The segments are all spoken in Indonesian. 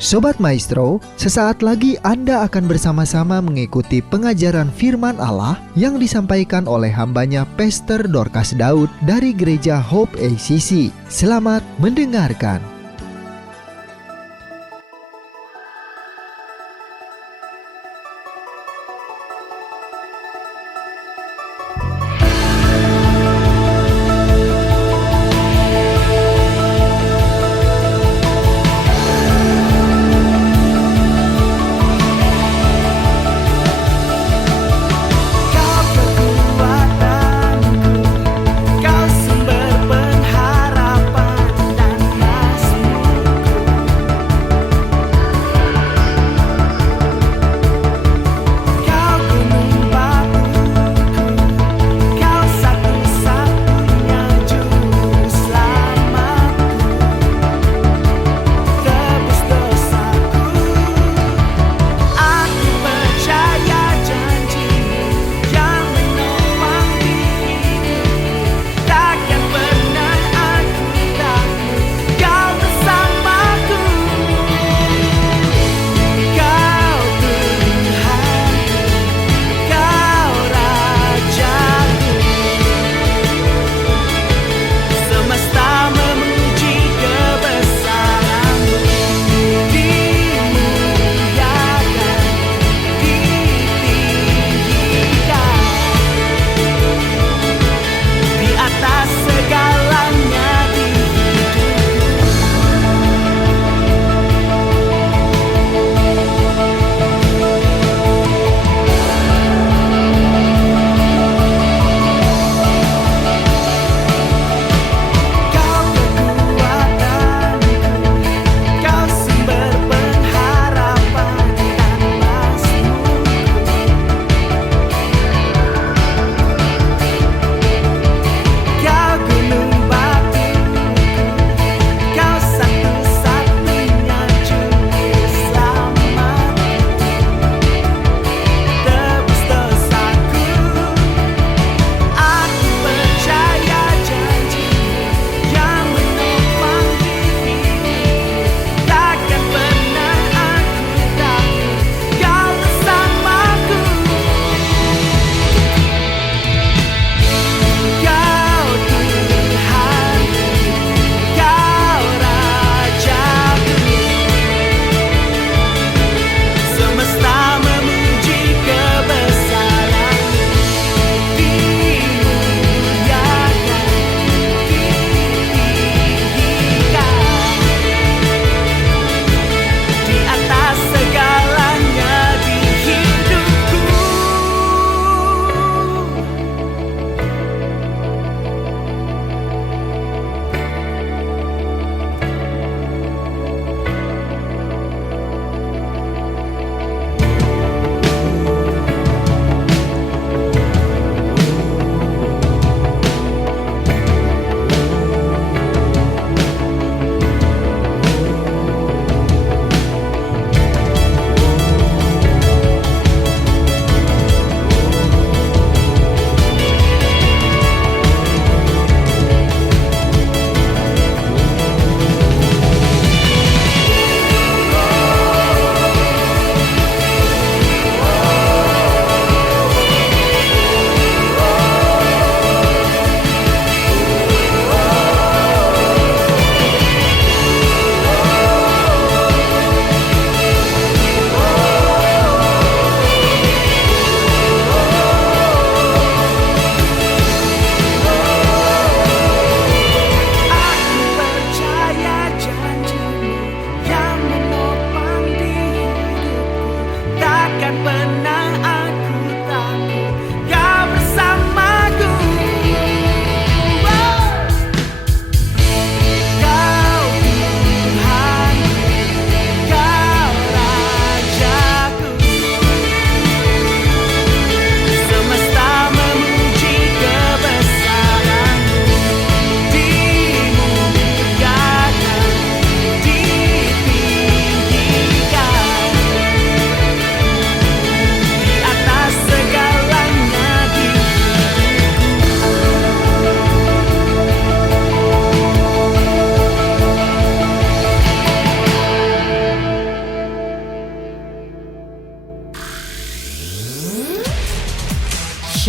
Sobat Maestro, sesaat lagi Anda akan bersama-sama mengikuti pengajaran firman Allah yang disampaikan oleh hambanya Pastor Dorcas Daud dari Gereja Hope ACC. Selamat mendengarkan. Kau sumber pengharapan dan masa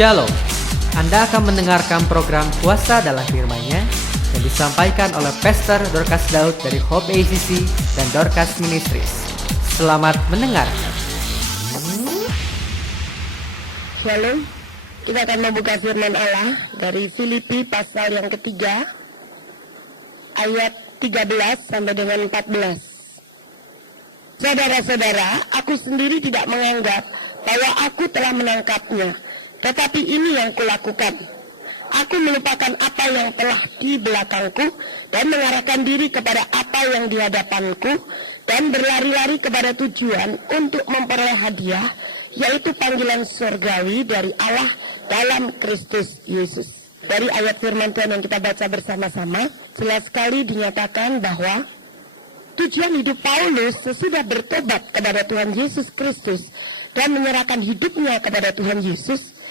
Shalom. Anda akan mendengarkan program Kuasa dalam Firman-Nya yang disampaikan oleh Pastor Dorcas Daud dari Hope ACC dan Dorcas Ministries. Selamat mendengarkan. Shalom. Kita akan membuka firman Allah dari Filipi pasal yang ketiga ayat 13 sampai dengan 14. Saudara-saudara, aku sendiri tidak menganggap bahwa aku telah menangkapnya, tetapi ini yang kulakukan. Aku melupakan apa yang telah di belakangku dan mengarahkan diri kepada apa yang di hadapanku dan berlari-lari kepada tujuan untuk memperoleh hadiah, yaitu panggilan surgawi dari Allah dalam Kristus Yesus. Dari ayat firman Tuhan yang kita baca bersama-sama, jelas sekali dinyatakan bahwa tujuan hidup Paulus sesudah bertobat kepada Tuhan Yesus Kristus dan menyerahkan hidupnya kepada Tuhan Yesus,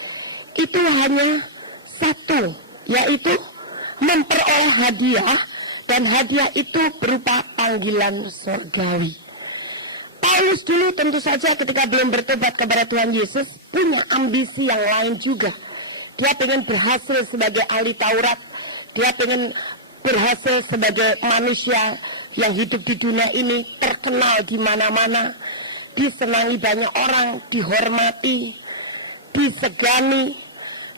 itu hanya satu, yaitu memperoleh hadiah, dan hadiah itu berupa panggilan surgawi. Paulus dulu tentu saja ketika belum bertobat kepada Tuhan Yesus punya ambisi yang lain juga. Dia pengen berhasil sebagai ahli Taurat, dia pengen berhasil sebagai manusia yang hidup di dunia ini, terkenal di mana-mana, disenangi banyak orang, dihormati, disegani,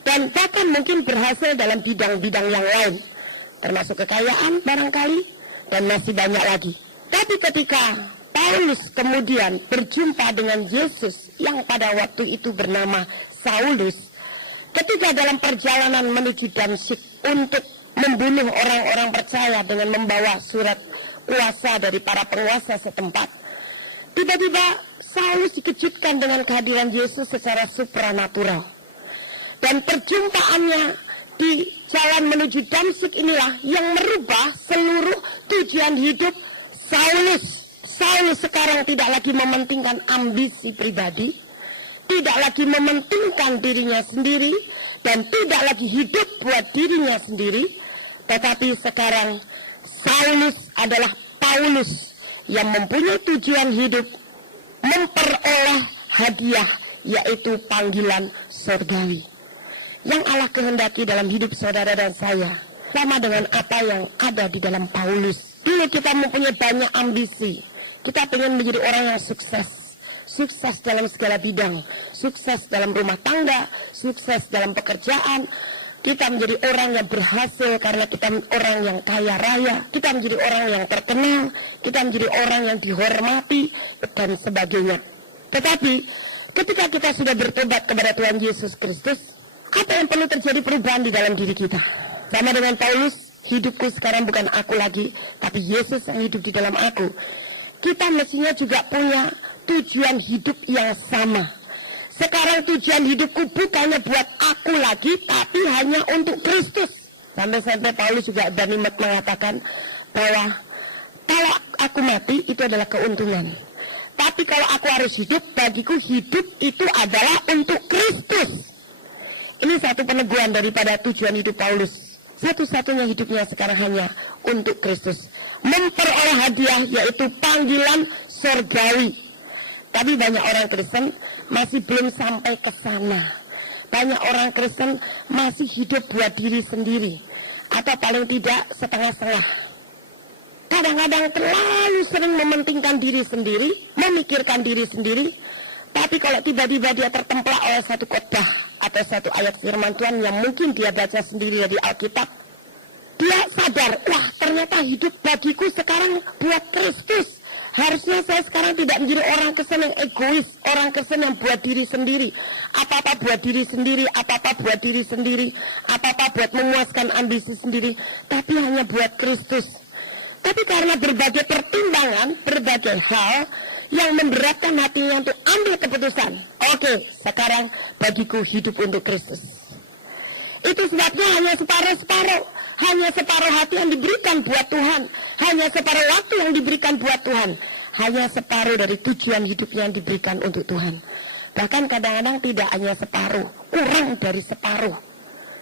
dan bahkan mungkin berhasil dalam bidang-bidang yang lain, termasuk kekayaan barangkali, dan masih banyak lagi. Tapi ketika Paulus kemudian berjumpa dengan Yesus yang pada waktu itu bernama Saulus, ketika dalam perjalanan menuju Damsyik untuk membunuh orang-orang percaya dengan membawa surat kuasa dari para penguasa setempat, tiba-tiba Saulus dikejutkan dengan kehadiran Yesus secara supranatural. Dan perjumpaannya di jalan menuju Damsyik inilah yang merubah seluruh tujuan hidup Saulus. Saulus sekarang tidak lagi mementingkan ambisi pribadi, tidak lagi mementingkan dirinya sendiri, dan tidak lagi hidup buat dirinya sendiri, tetapi sekarang Saulus adalah Paulus yang mempunyai tujuan hidup, memperoleh hadiah, yaitu panggilan surgawi yang Allah kehendaki dalam hidup saudara dan saya, sama dengan apa yang ada di dalam Paulus. Dulu kita mempunyai banyak ambisi, kita ingin menjadi orang yang sukses, sukses dalam segala bidang, sukses dalam rumah tangga, sukses dalam pekerjaan. Kita menjadi orang yang berhasil karena kita orang yang kaya raya, kita menjadi orang yang terkenal, kita menjadi orang yang dihormati, dan sebagainya. Tetapi ketika kita sudah bertobat kepada Tuhan Yesus Kristus, apa yang perlu terjadi perubahan di dalam diri kita? Sama dengan Paulus, hidupku sekarang bukan aku lagi, tapi Yesus yang hidup di dalam aku. Kita mestinya juga punya tujuan hidup yang sama. Sekarang tujuan hidupku bukannya buat aku lagi, tapi hanya untuk Kristus. Sampai-sampai Paulus juga berani mengatakan bahwa kalau aku mati itu adalah keuntungan. Tapi kalau aku harus hidup, bagiku hidup itu adalah untuk Kristus. Ini satu peneguhan daripada tujuan hidup Paulus. Satu-satunya hidupnya sekarang hanya untuk Kristus. Memperoleh hadiah, yaitu panggilan surgawi. Tapi banyak orang Kristen masih belum sampai ke sana. Banyak orang Kristen masih hidup buat diri sendiri, atau paling tidak setengah-setengah. Kadang-kadang terlalu sering mementingkan diri sendiri, memikirkan diri sendiri. Tapi kalau tiba-tiba dia tertemplak oleh satu khotbah atau satu ayat firman Tuhan yang mungkin dia baca sendiri dari Alkitab, dia sadar, wah ternyata hidup bagiku sekarang buat Kristus. Harusnya saya sekarang tidak menjadi orang Kristen yang egois, orang Kristen yang buat diri sendiri. Apa-apa buat diri sendiri, apa-apa buat diri sendiri, apa-apa buat memuaskan ambisi sendiri, tapi hanya buat Kristus. Tapi karena berbagai pertimbangan, berbagai hal yang memberatkan hatinya untuk ambil keputusan, oke, sekarang bagiku hidup untuk Kristus. Itu sebabnya hanya separuh-separuh, hanya separuh hati yang diberikan buat Tuhan, hanya separuh waktu yang diberikan buat Tuhan, hanya separuh dari tujuan hidupnya yang diberikan untuk Tuhan. Bahkan kadang-kadang tidak hanya separuh, kurang dari separuh,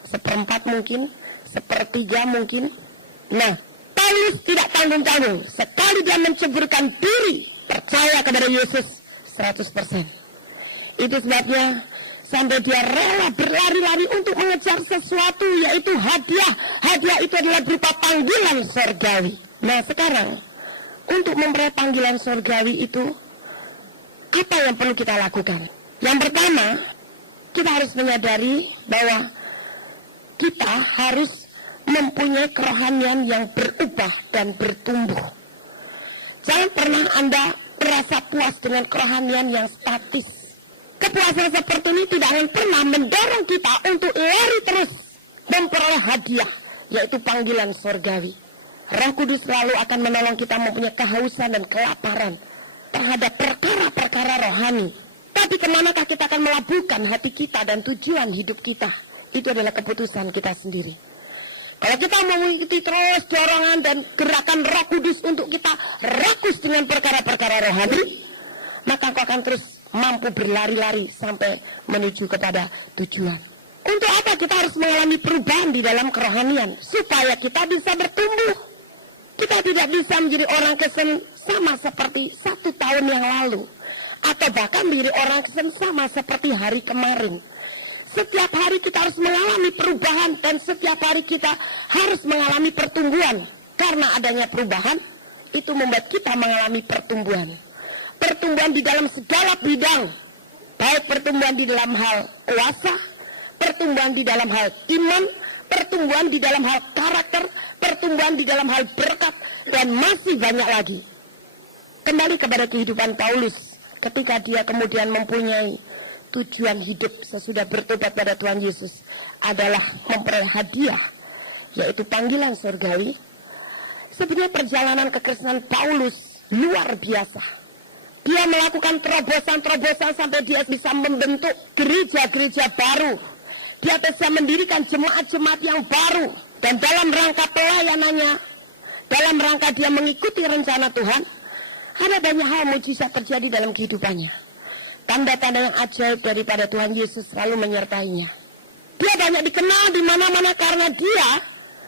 seperempat mungkin, sepertiga mungkin. Nah, Paulus tidak tanggung-tanggung, sekali dia menceburkan diri, percaya kepada Yesus 100%. Itu sebabnya sampai dia rela berlari-lari untuk mengejar sesuatu, yaitu hadiah. Hadiah itu adalah berupa panggilan surgawi. Nah sekarang, untuk memperoleh panggilan surgawi itu, apa yang perlu kita lakukan? Yang pertama, kita harus menyadari bahwa kita harus mempunyai kerohanian yang berubah dan bertumbuh. Jangan pernah Anda merasa puas dengan kerohanian yang statis. Kepuasan seperti ini tidak akan pernah mendorong kita untuk lari terus memperoleh hadiah, yaitu panggilan surgawi. Roh Kudus selalu akan menolong kita mempunyai kehausan dan kelaparan terhadap perkara-perkara rohani. Tapi kemanakah kita akan melabuhkan hati kita dan tujuan hidup kita? Itu adalah keputusan kita sendiri. Kalau kita mau mengikuti terus dorongan dan gerakan Roh Kudus untuk kita rakus dengan perkara-perkara rohani, maka kau akan terus mampu berlari-lari sampai menuju kepada tujuan. Untuk apa kita harus mengalami perubahan di dalam kerohanian? Supaya kita bisa bertumbuh. Kita tidak bisa menjadi orang Kristen sama seperti 1 tahun yang lalu, atau bahkan menjadi orang Kristen sama seperti hari kemarin. Setiap hari kita harus mengalami perubahan, dan setiap hari kita harus mengalami pertumbuhan. Karena adanya perubahan, itu membuat kita mengalami pertumbuhan. Pertumbuhan di dalam segala bidang, baik pertumbuhan di dalam hal kuasa, pertumbuhan di dalam hal iman, pertumbuhan di dalam hal karakter, pertumbuhan di dalam hal berkat, dan masih banyak lagi. Kembali kepada kehidupan Paulus, ketika dia kemudian mempunyai tujuan hidup sesudah bertobat pada Tuhan Yesus adalah memperoleh hadiah, yaitu panggilan surgawi. Sebenarnya perjalanan kekristenan Paulus luar biasa. Dia melakukan terobosan-terobosan sampai dia bisa membentuk gereja-gereja baru. Dia bisa mendirikan jemaat-jemaat yang baru. Dan dalam rangka pelayanannya, dalam rangka dia mengikuti rencana Tuhan, ada banyak hal mujizat terjadi dalam kehidupannya. Tanda-tanda yang ajaib daripada Tuhan Yesus selalu menyertainya. Dia banyak dikenal di mana-mana karena dia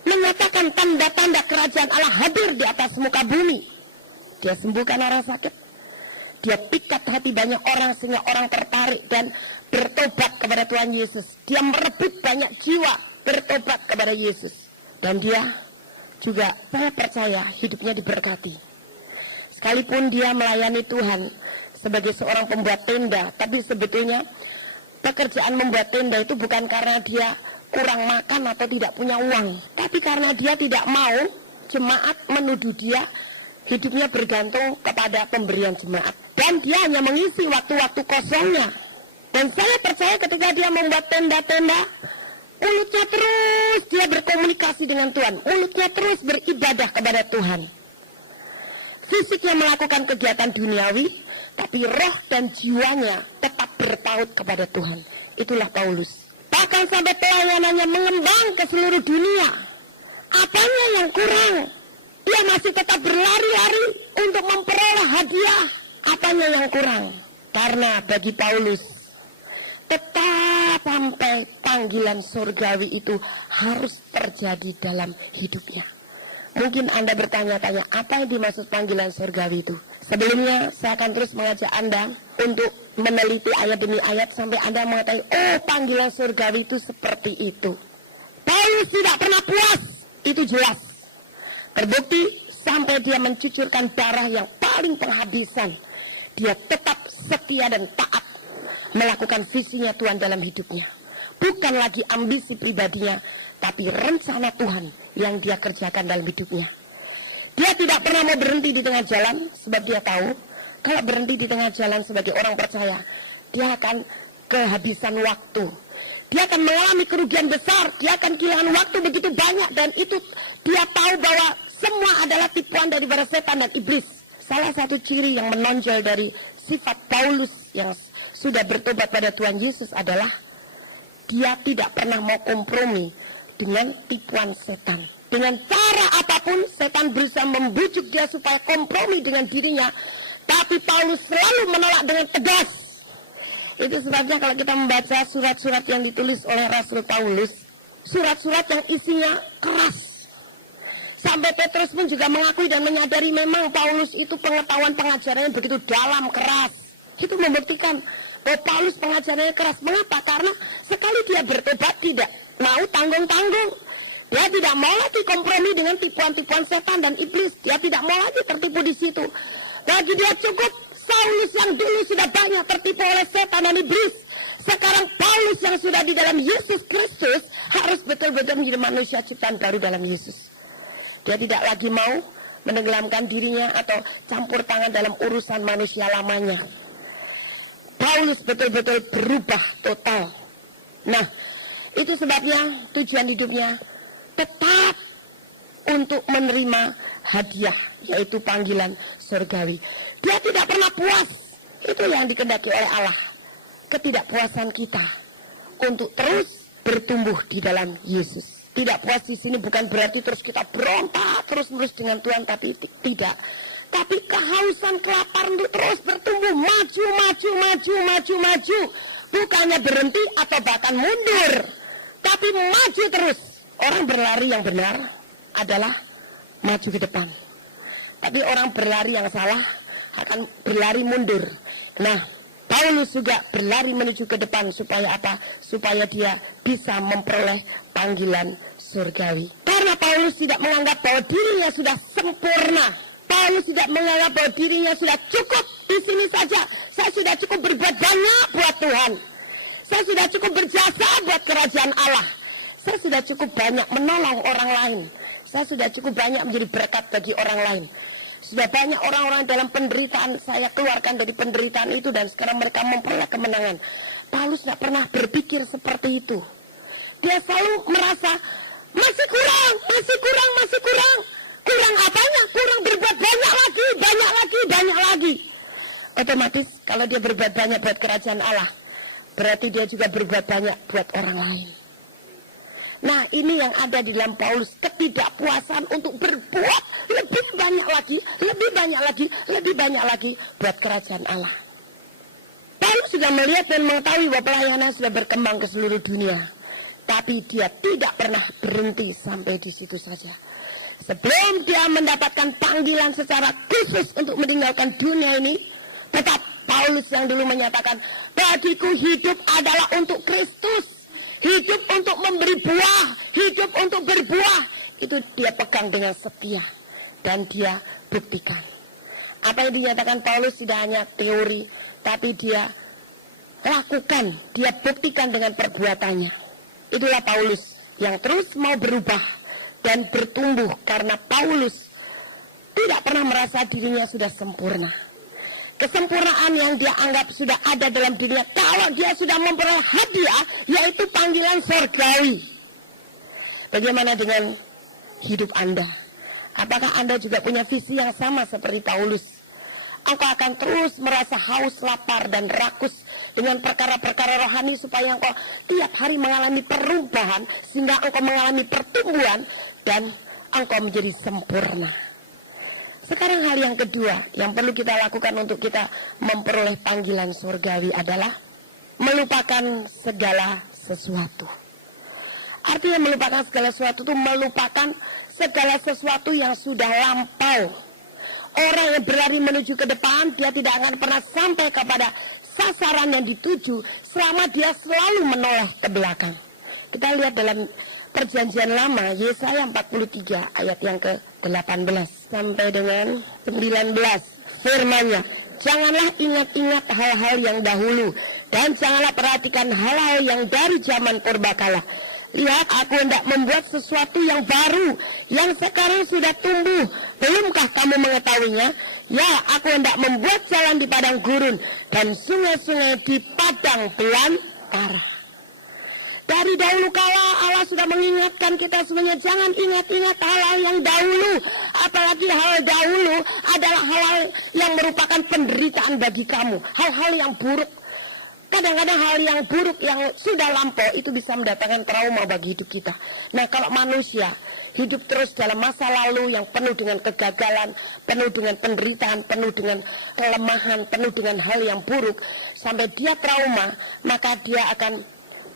menyatakan tanda-tanda kerajaan Allah hadir di atas muka bumi. Dia sembuhkan orang sakit. Dia pikat hati banyak orang sehingga orang tertarik dan bertobat kepada Tuhan Yesus. Dia merebut banyak jiwa bertobat kepada Yesus. Dan dia juga, saya percaya, hidupnya diberkati. Sekalipun dia melayani Tuhan sebagai seorang pembuat tenda, tapi sebetulnya pekerjaan membuat tenda itu bukan karena dia kurang makan atau tidak punya uang, tapi karena dia tidak mau jemaat menuduh dia hidupnya bergantung kepada pemberian jemaat. Dan dia hanya mengisi waktu-waktu kosongnya. Dan saya percaya ketika dia membuat tenda-tenda, mulutnya terus dia berkomunikasi dengan Tuhan. Mulutnya terus beribadah kepada Tuhan. Fisiknya melakukan kegiatan duniawi, tapi roh dan jiwanya tetap berpaut kepada Tuhan. Itulah Paulus. Bahkan sampai pelayanannya mengembang ke seluruh dunia. Apanya yang kurang? Dia masih tetap berlari-lari untuk memperoleh hadiah. Apanya yang kurang? Karena bagi Paulus, tetap sampai panggilan surgawi itu harus terjadi dalam hidupnya. Mungkin Anda bertanya-tanya, apa yang dimaksud panggilan surgawi itu? Sebelumnya, saya akan terus mengajak Anda untuk meneliti ayat demi ayat sampai Anda mengetahui, oh panggilan surgawi itu seperti itu. Paulus tidak pernah puas, itu jelas. Terbukti sampai dia mencucurkan darah yang paling penghabisan. Dia tetap setia dan taat melakukan visinya Tuhan dalam hidupnya. Bukan lagi ambisi pribadinya, tapi rencana Tuhan yang dia kerjakan dalam hidupnya. Dia tidak pernah mau berhenti di tengah jalan, sebab dia tahu kalau berhenti di tengah jalan sebagai orang percaya, dia akan kehabisan waktu. Dia akan mengalami kerugian besar, dia akan kehilangan waktu begitu banyak, dan itu dia tahu bahwa semua adalah tipuan daripada setan dan iblis. Salah satu ciri yang menonjol dari sifat Paulus yang sudah bertobat pada Tuhan Yesus adalah dia tidak pernah mau kompromi dengan tipuan setan. Dengan cara apapun setan berusaha membujuk dia supaya kompromi dengan dirinya, tapi Paulus selalu menolak dengan tegas. Itu sebabnya kalau kita membaca surat-surat yang ditulis oleh Rasul Paulus, surat-surat yang isinya keras. Sampai Petrus pun juga mengakui dan menyadari memang Paulus itu pengetahuan pengajarannya begitu dalam, keras. Itu membuktikan bahwa Paulus pengajarannya keras. Mengapa? Karena sekali dia bertobat tidak mau tanggung-tanggung. Dia tidak mau lagi kompromi dengan tipuan-tipuan setan dan iblis. Dia tidak mau lagi tertipu di situ. Bagi dia cukup Saulus yang dulu sudah banyak tertipu oleh setan dan iblis. Sekarang Paulus yang sudah di dalam Yesus Kristus harus betul-betul menjadi manusia ciptaan baru dalam Yesus. Dia tidak lagi mau menenggelamkan dirinya atau campur tangan dalam urusan manusia lamanya. Paulus betul-betul berubah total. Nah, itu sebabnya tujuan hidupnya tetap untuk menerima hadiah, yaitu panggilan surgawi. Dia tidak pernah puas. Itu yang dikehendaki oleh Allah. Ketidakpuasan kita untuk terus bertumbuh di dalam Yesus. Tidak puas di sini bukan berarti terus kita berontak terus-menerus dengan Tuhan, tapi tidak. Tapi kehausan, kelaparan untuk terus bertumbuh, maju. Bukannya berhenti atau bahkan mundur, tapi maju terus. Orang berlari yang benar adalah maju ke depan. Tapi orang berlari yang salah akan berlari mundur. Nah, Paulus juga berlari menuju ke depan supaya apa? Supaya dia bisa memperoleh panggilan surgawi. Karena Paulus tidak menganggap bahwa dirinya sudah sempurna. Paulus tidak menganggap bahwa dirinya sudah cukup di sini saja. Saya sudah cukup berbuat banyak buat Tuhan. Saya sudah cukup berjasa buat kerajaan Allah. Saya sudah cukup banyak menolong orang lain. Saya sudah cukup banyak menjadi berkat bagi orang lain. Sudah banyak orang-orang dalam penderitaan saya keluarkan dari penderitaan itu dan sekarang mereka memperoleh kemenangan. Paulus tidak pernah berpikir seperti itu. Dia selalu merasa masih kurang. Kurang apanya? Kurang berbuat banyak lagi. Otomatis kalau dia berbuat banyak buat kerajaan Allah, berarti dia juga berbuat banyak buat orang lain. Nah, ini yang ada di dalam Paulus, ketidakpuasan untuk berbuat lebih banyak lagi buat kerajaan Allah. Paulus sudah melihat dan mengetahui bahwa pelayanan sudah berkembang ke seluruh dunia. Tapi dia tidak pernah berhenti sampai di situ saja. Sebelum dia mendapatkan panggilan secara khusus untuk meninggalkan dunia ini, tetap Paulus yang dulu menyatakan, bagiku hidup adalah untuk Kristus. Hidup untuk memberi buah, hidup untuk berbuah. Itu dia pegang dengan setia. Dan dia buktikan. Apa yang dinyatakan Paulus tidak hanya teori, tapi dia lakukan, dia buktikan dengan perbuatannya. Itulah Paulus yang terus mau berubah dan bertumbuh karena Paulus tidak pernah merasa dirinya sudah sempurna. Kesempurnaan yang dia anggap sudah ada dalam dirinya kalau dia sudah memperoleh hadiah, yaitu panggilan surgawi. Bagaimana dengan hidup Anda? Apakah Anda juga punya visi yang sama seperti Paulus? Engkau akan terus merasa haus, lapar, dan rakus dengan perkara-perkara rohani supaya engkau tiap hari mengalami perubahan sehingga engkau mengalami pertumbuhan dan engkau menjadi sempurna. Sekarang hal yang kedua yang perlu kita lakukan untuk kita memperoleh panggilan surgawi adalah melupakan segala sesuatu. Artinya melupakan segala sesuatu itu melupakan segala sesuatu yang sudah lampau. Orang yang berlari menuju ke depan, dia tidak akan pernah sampai kepada sasaran yang dituju selama dia selalu menoleh ke belakang. Kita lihat dalam Perjanjian Lama, Yesaya 43 ayat yang ke-18 sampai dengan 19. Firman-Nya, janganlah ingat-ingat hal-hal yang dahulu dan janganlah perhatikan hal-hal yang dari zaman purbakala. Lihat, aku hendak membuat sesuatu yang baru, yang sekarang sudah tumbuh. Belumkah kamu mengetahuinya? Ya, aku hendak membuat jalan di padang gurun dan sungai-sungai di padang belantara. Dari dahulu kala Allah sudah mengingatkan kita semuanya, jangan ingat-ingat hal-hal yang dahulu. Apalagi hal dahulu adalah hal-hal yang merupakan penderitaan bagi kamu. Hal-hal yang buruk. Kadang-kadang hal yang buruk yang sudah lampau itu bisa mendatangkan trauma bagi hidup kita. Nah, kalau manusia hidup terus dalam masa lalu yang penuh dengan kegagalan, penuh dengan penderitaan, penuh dengan kelemahan, penuh dengan hal yang buruk, sampai dia trauma, maka dia akan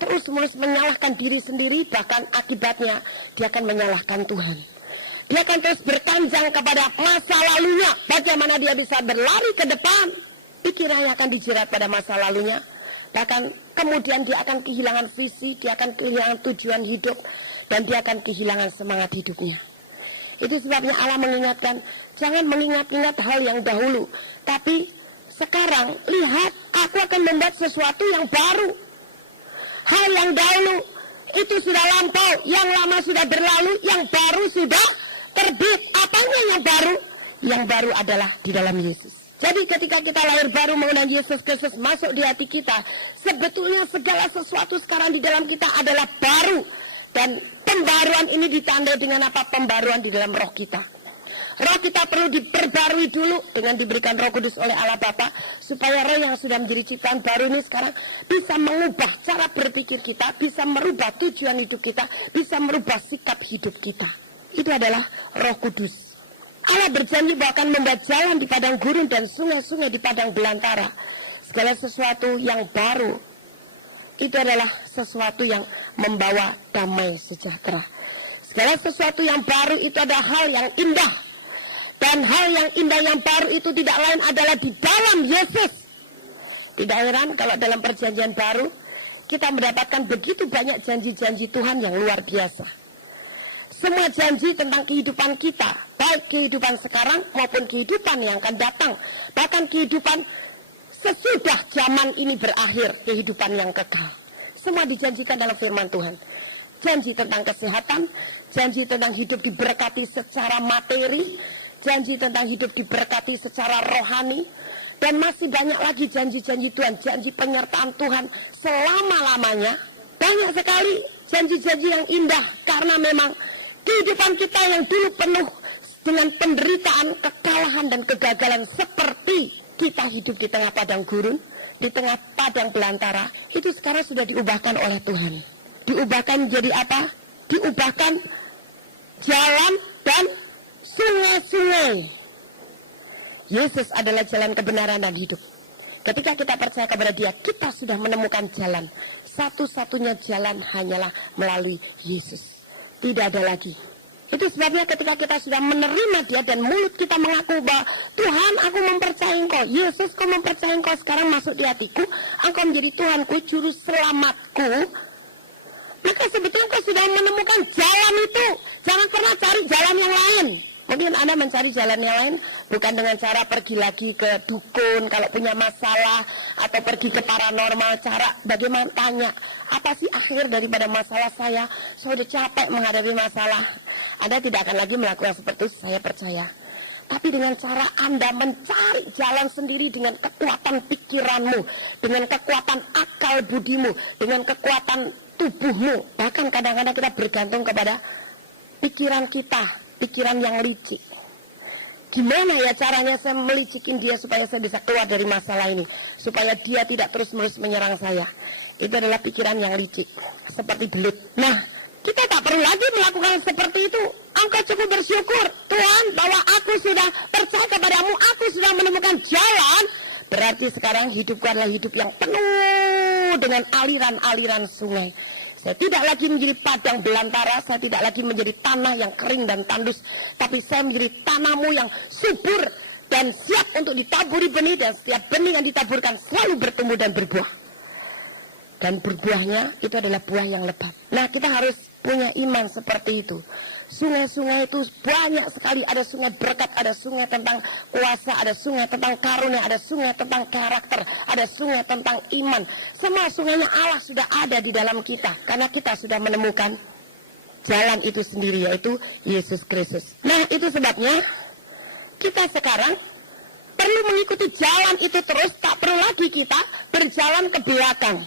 terus-menerus menyalahkan diri sendiri, bahkan akibatnya dia akan menyalahkan Tuhan. Dia akan terus bertanjang kepada masa lalunya. Bagaimana dia bisa berlari ke depan? Pikirannya akan dijerat pada masa lalunya. Bahkan kemudian dia akan kehilangan visi, dia akan kehilangan tujuan hidup, dan dia akan kehilangan semangat hidupnya. Itu sebabnya Allah mengingatkan, jangan mengingat-ingat hal yang dahulu, tapi sekarang lihat, aku akan membuat sesuatu yang baru. Hal yang dahulu itu sudah lampau, yang lama sudah berlalu, yang baru sudah terbit. Apanya yang baru? Yang baru adalah di dalam Yesus. Jadi ketika kita lahir baru mengenal Yesus Kristus masuk di hati kita, sebetulnya segala sesuatu sekarang di dalam kita adalah baru. Dan pembaruan ini ditandai dengan apa? Pembaruan di dalam roh kita. Roh kita perlu diperbarui dulu dengan diberikan Roh Kudus oleh Allah Bapa, supaya roh yang sudah menjadi ciptaan baru ini sekarang bisa mengubah cara berpikir kita, bisa merubah tujuan hidup kita, bisa merubah sikap hidup kita. Itu adalah Roh Kudus. Allah berjanji bahwa akan membuat jalan di padang gurun dan sungai-sungai di padang belantara. Segala sesuatu yang baru itu adalah sesuatu yang membawa damai sejahtera. Segala sesuatu yang baru itu adalah hal yang indah. Dan hal yang indah yang baru itu tidak lain adalah di dalam Yesus. Tidak heran kalau dalam perjanjian baru kita mendapatkan begitu banyak janji-janji Tuhan yang luar biasa. Semua janji tentang kehidupan kita, baik kehidupan sekarang maupun kehidupan yang akan datang, bahkan kehidupan sesudah zaman ini berakhir, kehidupan yang kekal. Semua dijanjikan dalam firman Tuhan. Janji tentang kesehatan, janji tentang hidup diberkati secara materi, janji tentang hidup diberkati secara rohani, dan masih banyak lagi janji-janji Tuhan, janji penyertaan Tuhan selama-lamanya. Banyak sekali janji-janji yang indah, karena memang kehidupan kita yang dulu penuh dengan penderitaan, kekalahan, dan kegagalan, seperti kita hidup di tengah padang gurun, di tengah padang belantara, itu sekarang sudah diubahkan oleh Tuhan. Diubahkan jadi apa? Diubahkan jalan dan sungai-sungai. Yesus adalah jalan kebenaran dan hidup. Ketika kita percaya kepada Dia, kita sudah menemukan jalan. Satu-satunya jalan hanyalah melalui Yesus. Tidak ada lagi. Itu sebabnya ketika kita sudah menerima Dia dan mulut kita mengaku bahwa Tuhan, aku mempercayai Engkau, Yesus, Kau mempercayai Engkau sekarang masuk di hatiku, Engkau menjadi Tuhanku, juru selamatku, maka sebetulnya Engkau sudah menemukan jalan itu. Jangan pernah cari jalan yang lain. Mungkin Anda mencari jalan yang lain bukan dengan cara pergi lagi ke dukun kalau punya masalah, atau pergi ke paranormal, cara bagaimana tanya, apa sih akhir daripada masalah saya? Saya sudah capek menghadapi masalah. Anda tidak akan lagi melakukan seperti itu, saya percaya. Tapi dengan cara Anda mencari jalan sendiri dengan kekuatan pikiranmu, dengan kekuatan akal budimu, dengan kekuatan tubuhmu. Bahkan kadang-kadang kita bergantung kepada pikiran kita, pikiran yang licik. Gimana ya caranya saya melicikin dia supaya saya bisa keluar dari masalah ini, supaya dia tidak terus-menerus menyerang saya. Itu adalah pikiran yang licik, seperti belut. Nah, kita tak perlu lagi melakukan seperti itu. Engkau cukup bersyukur, Tuhan, bahwa aku sudah percaya kepadamu, aku sudah menemukan jalan. Berarti sekarang hidupku adalah hidup yang penuh dengan aliran-aliran sungai. Saya tidak lagi menjadi padang belantara, saya tidak lagi menjadi tanah yang kering dan tandus, tapi saya menjadi tanahmu yang subur dan siap untuk ditaburi benih, dan setiap benih yang ditaburkan selalu bertumbuh dan berbuah. Dan berbuahnya itu adalah buah yang lebat. Nah, kita harus punya iman seperti itu. Sungai-sungai itu banyak sekali, ada sungai berkat, ada sungai tentang kuasa, ada sungai tentang karunia, ada sungai tentang karakter, ada sungai tentang iman. Semua sungainya Allah sudah ada di dalam kita, karena kita sudah menemukan jalan itu sendiri, yaitu Yesus Kristus. Nah, itu sebabnya kita sekarang perlu mengikuti jalan itu terus, tak perlu lagi kita berjalan ke belakang.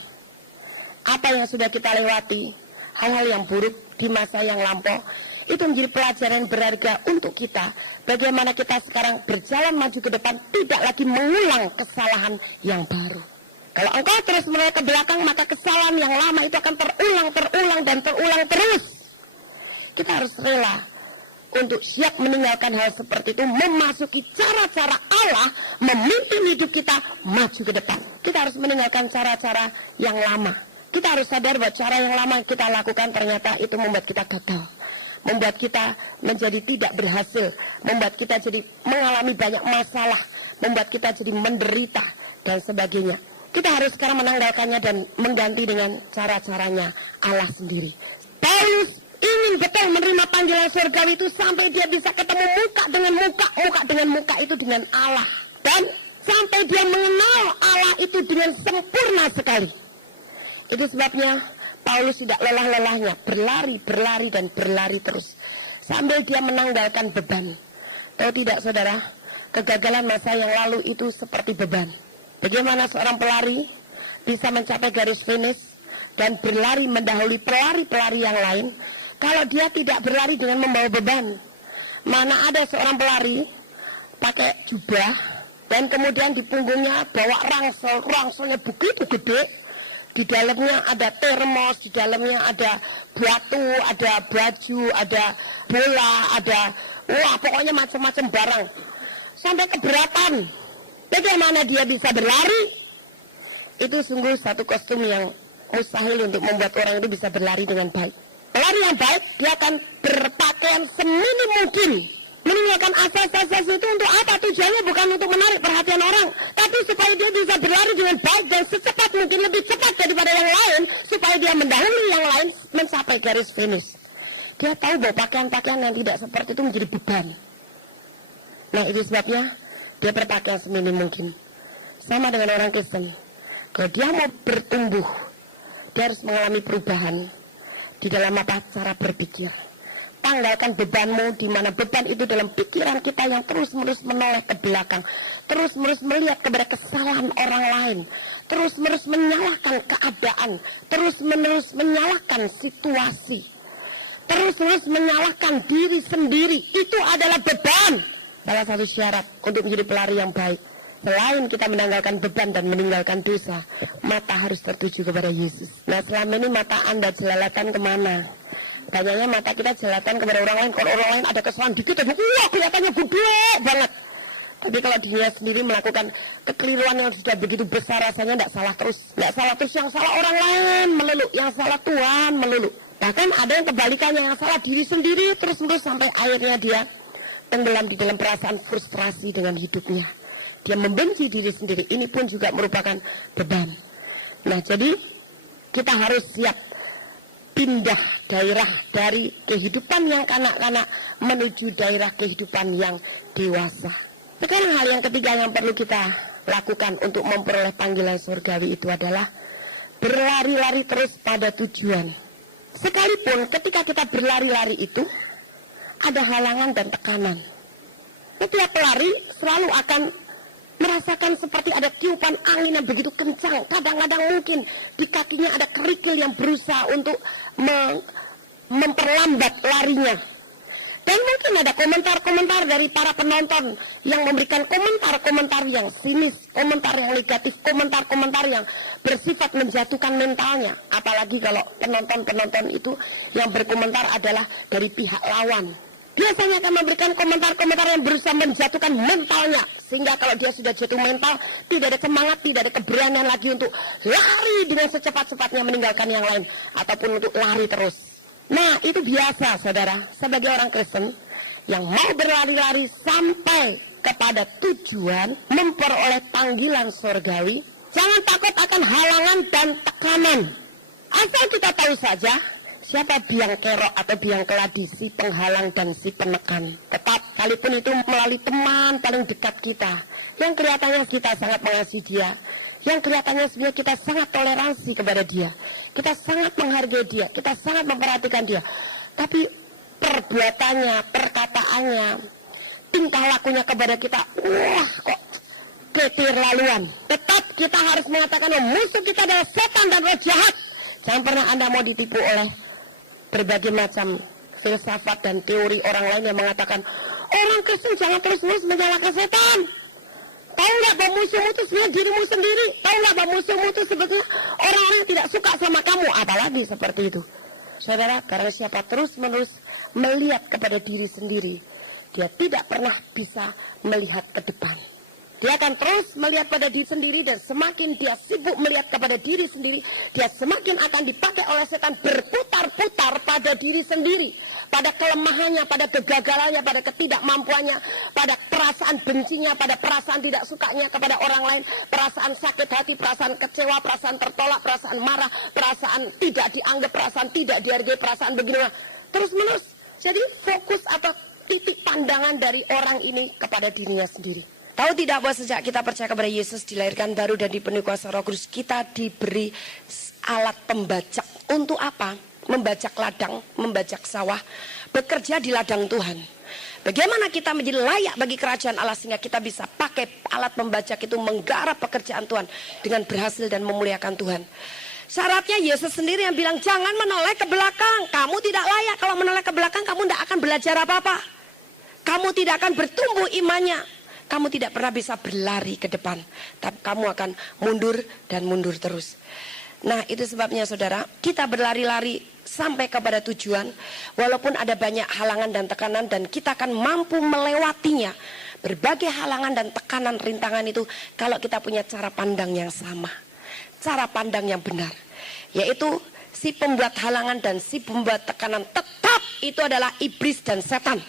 Apa yang sudah kita lewati, hal-hal yang buruk di masa yang lampau, itu menjadi pelajaran berharga untuk kita. Bagaimana kita sekarang berjalan maju ke depan, tidak lagi mengulang kesalahan yang baru. Kalau engkau terus menoleh ke belakang, maka kesalahan yang lama itu akan terulang dan terulang terus. Kita harus rela untuk siap meninggalkan hal seperti itu, memasuki cara-cara Allah, memimpin hidup kita maju ke depan. Kita harus meninggalkan cara-cara yang lama. Kita harus sadar bahwa cara yang lama kita lakukan ternyata itu membuat kita gagal, membuat kita menjadi tidak berhasil, membuat kita jadi mengalami banyak masalah, membuat kita jadi menderita dan sebagainya. Kita harus sekarang menanggalkannya dan mengganti dengan cara-caranya Allah sendiri. Paulus ingin betul menerima panggilan surgawi itu sampai dia bisa ketemu muka dengan muka itu dengan Allah. Dan sampai dia mengenal Allah itu dengan sempurna sekali. Itu sebabnya Paulus tidak lelah-lelahnya berlari dan berlari terus sambil dia menanggalkan beban. Tahu tidak saudara, kegagalan masa yang lalu itu seperti beban. Bagaimana seorang pelari bisa mencapai garis finish dan berlari mendahului pelari-pelari yang lain kalau dia tidak berlari dengan membawa beban? Mana ada seorang pelari pakai jubah dan kemudian di punggungnya bawa rangselnya begitu gede, di dalamnya ada termos, di dalamnya ada batu, ada baju, ada bola, ada pokoknya macam-macam barang sampai keberatan. Bagaimana dia bisa berlari? Itu sungguh satu kostum yang mustahil untuk membuat orang itu bisa berlari dengan baik. Pelari yang baik, dia akan berpakaian seminim mungkin, meninggalkan asas-asas itu untuk apa? Tujuannya bukan untuk menarik perhatian orang, tapi supaya dia bisa berlari dengan baik dan secepat mungkin, lebih cepat daripada yang lain, supaya dia mendahului yang lain mencapai garis finish. Dia tahu bahwa pakaian-pakaian yang tidak seperti itu menjadi beban. Nah, itu sebabnya dia berpakaian seminim mungkin. Sama dengan orang Kristen. Kalau dia mau bertumbuh, dia harus mengalami perubahan di dalam cara berpikir. Tanggalkan bebanmu, di mana beban itu dalam pikiran kita yang terus-menerus menoleh ke belakang, terus-menerus melihat kepada kesalahan orang lain, terus-menerus menyalahkan keadaan, terus-menerus menyalahkan situasi, terus-menerus menyalahkan diri sendiri. Itu adalah beban. Salah satu syarat untuk menjadi pelari yang baik, selain kita menanggalkan beban dan meninggalkan dosa, mata harus tertuju kepada Yesus. Nah, selama ini mata Anda jelalatan kemana? Banyaknya mata kita jelalatan kepada orang lain. Kalau orang lain ada kesalahan dikit, wah kelihatannya gede banget. Tapi kalau dia sendiri melakukan kekeliruan yang sudah begitu besar, rasanya tidak salah terus. Tidak salah terus, yang salah orang lain melulu, yang salah Tuhan melulu. Bahkan ada yang kebalikannya, yang salah diri sendiri terus-menerus sampai akhirnya dia tenggelam di dalam perasaan frustrasi dengan hidupnya. Dia membenci diri sendiri. Ini pun juga merupakan beban. Nah, jadi kita harus siap pindah daerah dari kehidupan yang kanak-kanak menuju daerah kehidupan yang dewasa. Sekarang hal yang ketiga yang perlu kita lakukan untuk memperoleh panggilan surgawi itu adalah berlari-lari terus pada tujuan. Sekalipun ketika kita berlari-lari itu ada halangan dan tekanan. Setiap pelari selalu akan merasakan seperti ada tiupan angin yang begitu kencang. Kadang-kadang mungkin di kakinya ada kerikil yang berusaha untuk memperlambat larinya. Dan mungkin ada komentar-komentar dari para penonton yang memberikan komentar-komentar yang sinis, komentar yang negatif, komentar-komentar yang bersifat menjatuhkan mentalnya. Apalagi kalau penonton-penonton itu yang berkomentar adalah dari pihak lawan. Biasanya akan memberikan komentar-komentar yang berusaha menjatuhkan mentalnya. Sehingga kalau dia sudah jatuh mental, tidak ada semangat, tidak ada keberanian lagi untuk lari dengan secepat-cepatnya meninggalkan yang lain. Ataupun untuk lari terus. Nah, itu biasa saudara. Sebagai orang Kristen yang mau berlari-lari sampai kepada tujuan memperoleh panggilan surgawi, jangan takut akan halangan dan tekanan. Asal kita tahu saja siapa biang kerok atau biang keladi, si penghalang dan si penekan. Tetap, sekalipun itu melalui teman paling dekat kita, yang kelihatannya kita sangat mengasihi dia, yang kelihatannya sebenarnya kita sangat toleransi kepada dia, kita sangat menghargai dia, kita sangat memperhatikan dia. Tapi perbuatannya, perkataannya, tingkah lakunya kepada kita, wah kok keterlaluan. Tetap kita harus mengatakan musuh kita adalah setan dan roh jahat. Jangan pernah Anda mau ditipu oleh berbagai macam filsafat dan teori orang lain yang mengatakan orang Kristen jangan terus-menerus menyalahkan setan. Tahu nggak bahwa musuhmu itu sebenarnya dirimu sendiri? Tahu nggak bahwa musuhmu itu sebetulnya orang-orang yang tidak suka sama kamu? Apalagi seperti itu. Saudara, karena siapa terus-menerus melihat kepada diri sendiri, dia tidak pernah bisa melihat ke depan. Dia akan terus melihat pada diri sendiri, dan semakin dia sibuk melihat kepada diri sendiri, dia semakin akan dipakai oleh setan berputar-putar pada diri sendiri, pada kelemahannya, pada kegagalannya, pada ketidakmampuannya, pada perasaan bencinya, pada perasaan tidak sukanya kepada orang lain, perasaan sakit hati, perasaan kecewa, perasaan tertolak, perasaan marah, perasaan tidak dianggap, perasaan tidak dihargai, perasaan begini, terus menerus. Jadi fokus atau titik pandangan dari orang ini kepada dirinya sendiri. Tahu tidak bahwa sejak kita percaya kepada Yesus, dilahirkan baru dan dipenuhi kuasa Roh Kudus, kita diberi alat pembajak. Untuk apa? Membajak ladang, membajak sawah, bekerja di ladang Tuhan. Bagaimana kita menjadi layak bagi kerajaan Allah sehingga kita bisa pakai alat pembajak itu menggarap pekerjaan Tuhan dengan berhasil dan memuliakan Tuhan. Syaratnya Yesus sendiri yang bilang, jangan menoleh ke belakang. Kamu tidak layak. Kalau menoleh ke belakang, kamu tidak akan belajar apa-apa. Kamu tidak akan bertumbuh imannya. Kamu tidak pernah bisa berlari ke depan, tapi kamu akan mundur dan mundur terus. Nah, itu sebabnya saudara, kita berlari-lari sampai kepada tujuan, walaupun ada banyak halangan dan tekanan, dan kita akan mampu melewatinya. Berbagai halangan dan tekanan, rintangan itu, kalau kita punya cara pandang yang sama, cara pandang yang benar, yaitu si pembuat halangan dan si pembuat tekanan tetap itu adalah iblis dan setan.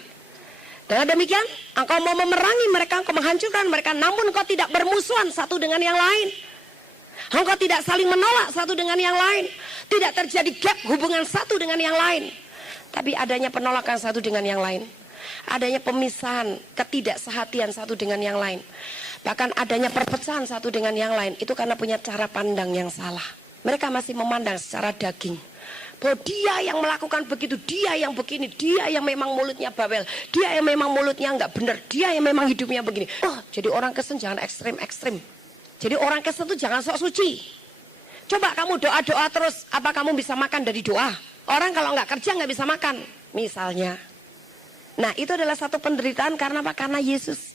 Dengan demikian, engkau mau memerangi mereka, engkau menghancurkan mereka, namun engkau tidak bermusuhan satu dengan yang lain. Engkau tidak saling menolak satu dengan yang lain. Tidak terjadi gap hubungan satu dengan yang lain. Tapi adanya penolakan satu dengan yang lain. Adanya pemisahan, ketidaksehatian satu dengan yang lain. Bahkan adanya perpecahan satu dengan yang lain. Itu karena punya cara pandang yang salah. Mereka masih memandang secara daging. Bahwa dia yang melakukan begitu, dia yang begini, dia yang memang mulutnya bawel, dia yang memang mulutnya nggak benar, dia yang memang hidupnya begini. Oh, jadi orang Kristen jangan ekstrim-ekstrim. Jadi orang Kristen itu jangan sok suci. Coba kamu doa-doa terus, apa kamu bisa makan dari doa? Orang kalau nggak kerja nggak bisa makan, misalnya. Nah, itu adalah satu penderitaan karena apa? Karena Yesus.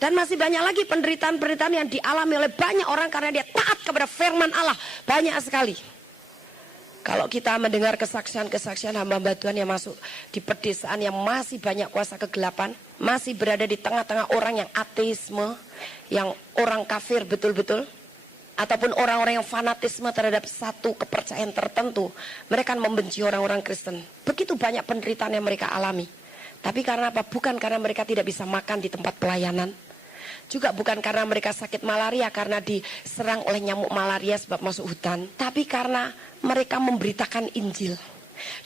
Dan masih banyak lagi penderitaan-penderitaan yang dialami oleh banyak orang karena dia taat kepada firman Allah. Banyak sekali. Kalau kita mendengar kesaksian-kesaksian hamba-hamba Tuhan yang masuk di pedesaan yang masih banyak kuasa kegelapan, masih berada di tengah-tengah orang yang ateisme, yang orang kafir betul-betul, ataupun orang-orang yang fanatisme terhadap satu kepercayaan tertentu, mereka membenci orang-orang Kristen. Begitu banyak penderitaan yang mereka alami. Tapi karena apa? Bukan karena mereka tidak bisa makan di tempat pelayanan. Juga bukan karena mereka sakit malaria karena diserang oleh nyamuk malaria sebab masuk hutan. Tapi karena mereka memberitakan Injil.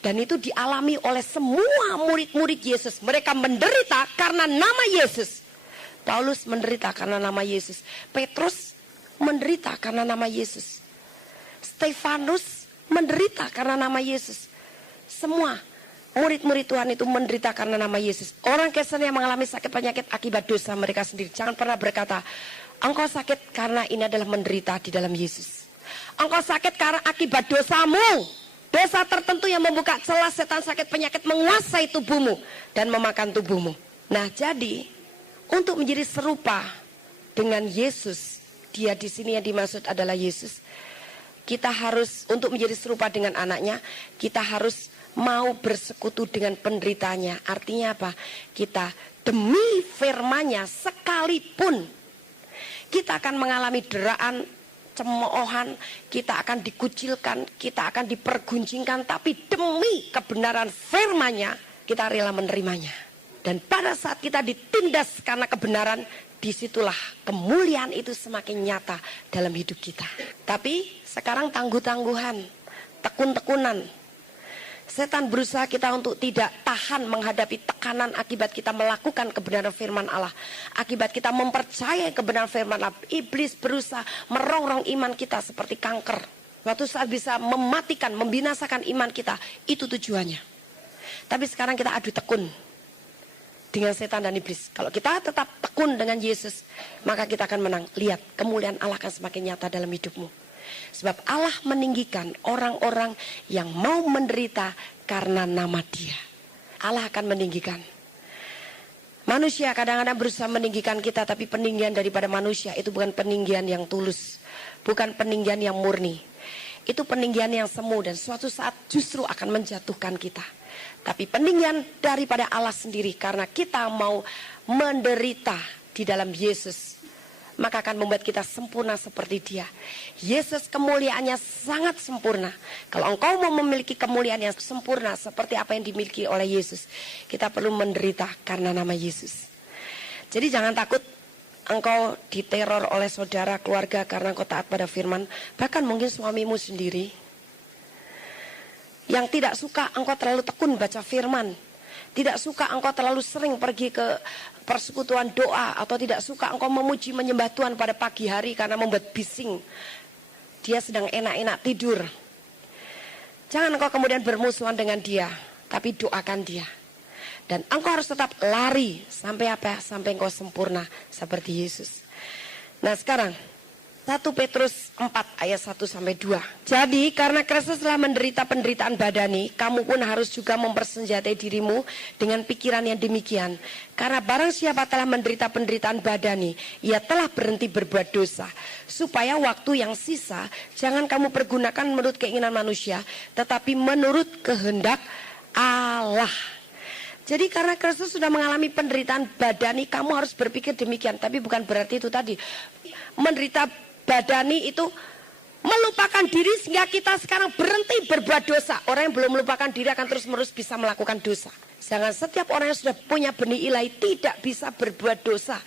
Dan itu dialami oleh semua murid-murid Yesus. Mereka menderita karena nama Yesus. Paulus menderita karena nama Yesus. Petrus menderita karena nama Yesus. Stefanus menderita karena nama Yesus. Semua murid-murid Tuhan itu menderita karena nama Yesus. Orang Kristen yang mengalami sakit penyakit akibat dosa mereka sendiri, jangan pernah berkata, engkau sakit karena ini adalah menderita di dalam Yesus. Engkau sakit karena akibat dosamu. Dosa tertentu yang membuka celah setan sakit penyakit menguasai tubuhmu dan memakan tubuhmu. Nah, jadi untuk menjadi serupa dengan Yesus, dia di sini yang dimaksud adalah Yesus. Kita harus, untuk menjadi serupa dengan anaknya, kita harus mau bersekutu dengan penderitanya. Artinya apa? Kita demi firman-Nya sekalipun kita akan mengalami deraan, cemoohan, kita akan dikucilkan, kita akan diperguncingkan, tapi demi kebenaran firman-Nya kita rela menerimanya. Dan pada saat kita ditindas karena kebenaran, disitulah kemuliaan itu semakin nyata dalam hidup kita. Tapi sekarang tangguh-tangguhan, tekun-tekunan. Setan berusaha kita untuk tidak tahan menghadapi tekanan akibat kita melakukan kebenaran firman Allah. Akibat kita mempercayai kebenaran firman Allah. Iblis berusaha merongrong iman kita seperti kanker. Suatu saat bisa mematikan, membinasakan iman kita. Itu tujuannya. Tapi sekarang kita adu tekun dengan setan dan iblis. Kalau kita tetap tekun dengan Yesus, maka kita akan menang. Lihat, kemuliaan Allah akan semakin nyata dalam hidupmu. Sebab Allah meninggikan orang-orang yang mau menderita karena nama Dia. Allah akan meninggikan. Manusia kadang-kadang berusaha meninggikan kita, tapi peninggian daripada manusia itu bukan peninggian yang tulus, bukan peninggian yang murni. Itu peninggian yang semu dan suatu saat justru akan menjatuhkan kita. Tapi peninggian daripada Allah sendiri karena kita mau menderita di dalam Yesus, maka akan membuat kita sempurna seperti Dia. Yesus kemuliaannya sangat sempurna. Kalau engkau mau memiliki kemuliaan yang sempurna seperti apa yang dimiliki oleh Yesus, kita perlu menderita karena nama Yesus. Jadi jangan takut engkau diteror oleh saudara, keluarga karena engkau taat pada firman. Bahkan mungkin suamimu sendiri yang tidak suka engkau terlalu tekun baca firman, tidak suka engkau terlalu sering pergi ke persekutuan doa, atau tidak suka engkau memuji menyembah Tuhan pada pagi hari karena membuat bising. Dia sedang enak-enak tidur. Jangan engkau kemudian bermusuhan dengan dia, tapi doakan dia. Dan engkau harus tetap lari sampai apa? Sampai engkau sempurna seperti Yesus. Nah sekarang 1 Petrus 4 ayat 1-2. Jadi karena Kristus telah menderita penderitaan badani, kamu pun harus juga mempersenjatai dirimu dengan pikiran yang demikian. Karena barang siapa telah menderita penderitaan badani, ia telah berhenti berbuat dosa. Supaya waktu yang sisa jangan kamu pergunakan menurut keinginan manusia, tetapi menurut kehendak Allah. Jadi karena Kristus sudah mengalami penderitaan badani, kamu harus berpikir demikian. Tapi bukan berarti itu tadi menderita badani itu melupakan diri sehingga kita sekarang berhenti berbuat dosa. Orang yang belum melupakan diri akan terus-menerus bisa melakukan dosa. Jangan setiap orang yang sudah punya benih ilahi tidak bisa berbuat dosa,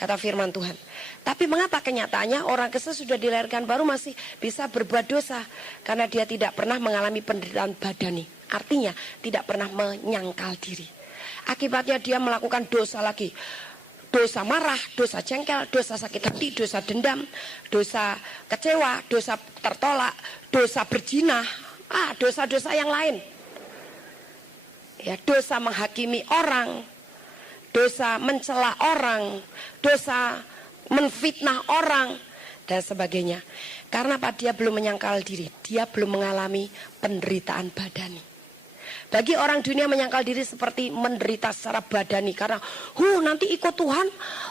kata firman Tuhan. Tapi mengapa kenyataannya orang Kristus sudah dilahirkan baru masih bisa berbuat dosa? Karena dia tidak pernah mengalami penderitaan badani. Artinya tidak pernah menyangkal diri. Akibatnya dia melakukan dosa lagi. Dosa marah, dosa jengkel, dosa sakit hati, dosa dendam, dosa kecewa, dosa tertolak, dosa berzina, dosa-dosa yang lain. Ya, dosa menghakimi orang, dosa mencela orang, dosa menfitnah orang, dan sebagainya. Karena apa? Dia belum menyangkal diri, dia belum mengalami penderitaan badani. Bagi orang dunia menyangkal diri seperti menderita secara badani. Karena nanti ikut Tuhan,